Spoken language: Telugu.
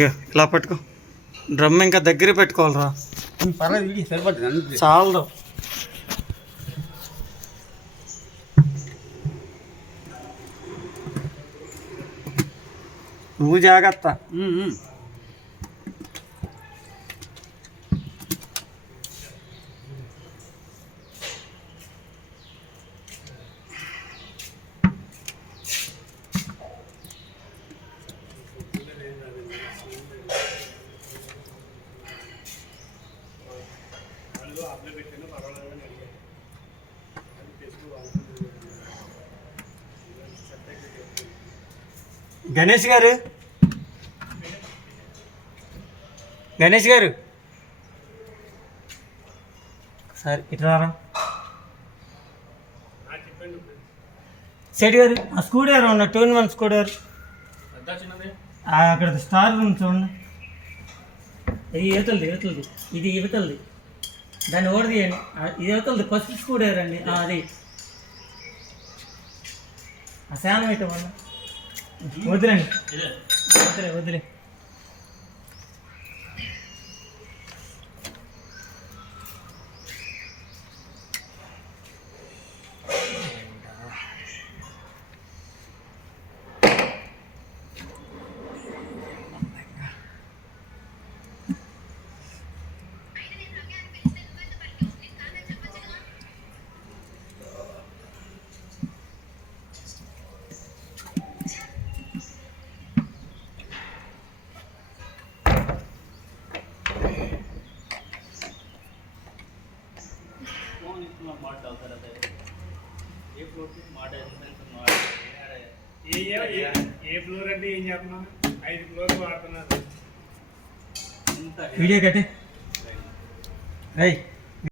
ఇలా పెట్టుకో. డ్రమ్ ఇంకా దగ్గర పెట్టుకోవాలరా. పర్లేదు సరిపడుతుంది. చాలదు. నువ్వు జాగ్రత్త. గణేష్ గారు, గణేష్ గారు సరే ఇట్రారా. సెట్ గారు ఆ స్కూటీ గారు ఉన్న 2-in-1 స్కూటీ గారు అక్కడ స్టార్ రూమ్ చూడండి. ఇది యువతలది ఇది యువతలది. దాన్ని ఓడదీయండి. ఇది యువతలది ఫస్ట్ స్కూటీ గారు అండి. అది ఆ శానం అయితే వల్ల వదిలేండి. వదిలే ఏ ఫ్లోర్ అంటే ఏం చెప్పినా 5 ఫ్లోర్లు వాడుతున్నారు. వీడియో కట్టే.